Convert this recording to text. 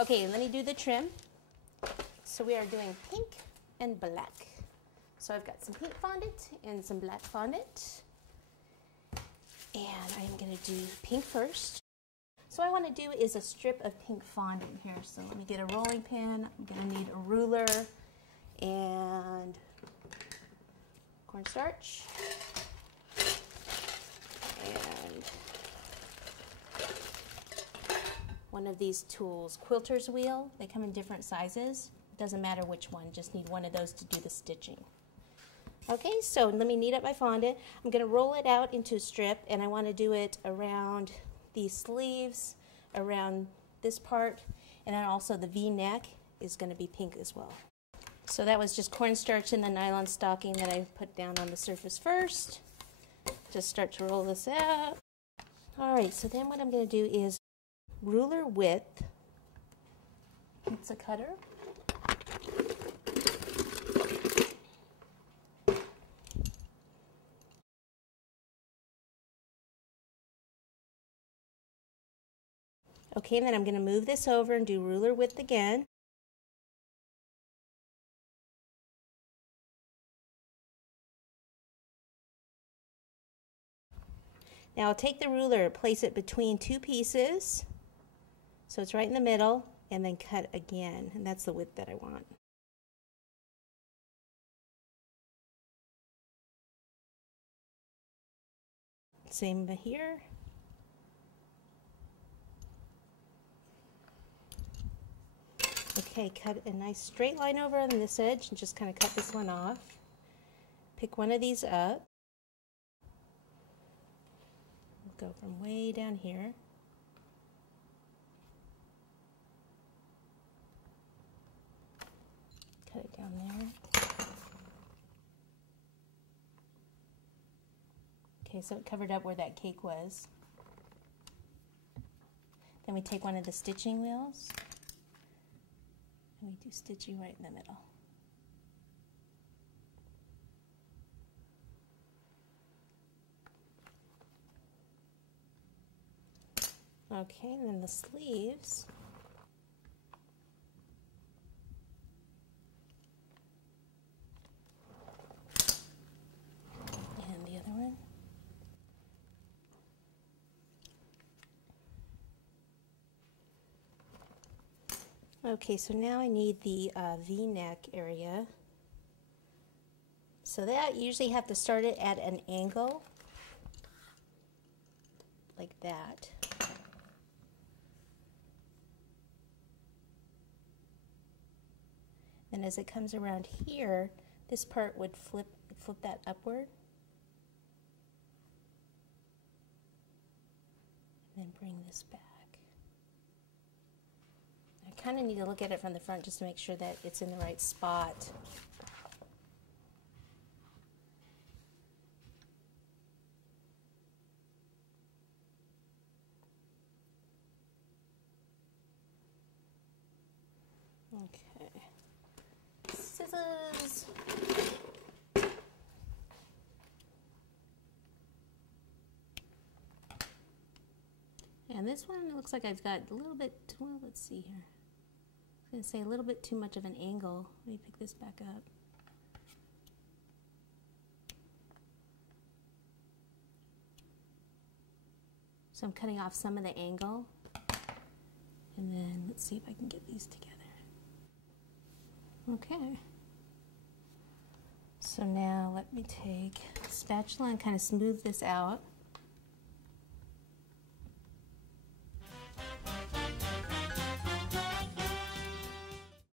Okay, let me do the trim. So we are doing pink and black. So I've got some pink fondant and some black fondant. And I'm going to do pink first. So what I want to do is a strip of pink fondant here. So let me get a rolling pin. I'm going to need a ruler and cornstarch. And one of these tools, quilter's wheel. They come in different sizes. It doesn't matter which one, just need one of those to do the stitching. Okay, so let me knead up my fondant. I'm going to roll it out into a strip, and I want to do it around these sleeves, around this part, and then also the V-neck is going to be pink as well. So that was just cornstarch in the nylon stocking that I put down on the surface first. Just start to roll this out. Alright, so then what I'm going to do is ruler width. It's a cutter. Okay, and then I'm going to move this over and do ruler width again. Now I'll take the ruler, place it between two pieces, so it's right in the middle, and then cut again, and that's the width that I want. Same here. Okay, cut a nice straight line over on this edge and just kind of cut this one off. Pick one of these up. Go from way down here. Cut it down there. Okay, so it covered up where that cake was. Then we take one of the stitching wheels and we do stitching right in the middle. Okay, and then the sleeves. And the other one. Okay, so now I need the V-neck area. So that usually have to start it at an angle, like that. And as it comes around here, this part would flip that upward. And then bring this back. I kind of need to look at it from the front just to make sure that it's in the right spot. Okay. Scissors. And this one looks like I've got a little bit, well, let's see here. I was going to say a little bit too much of an angle. Let me pick this back up. So I'm cutting off some of the angle. And then let's see if I can get these together. Okay. So now let me take a spatula and kind of smooth this out.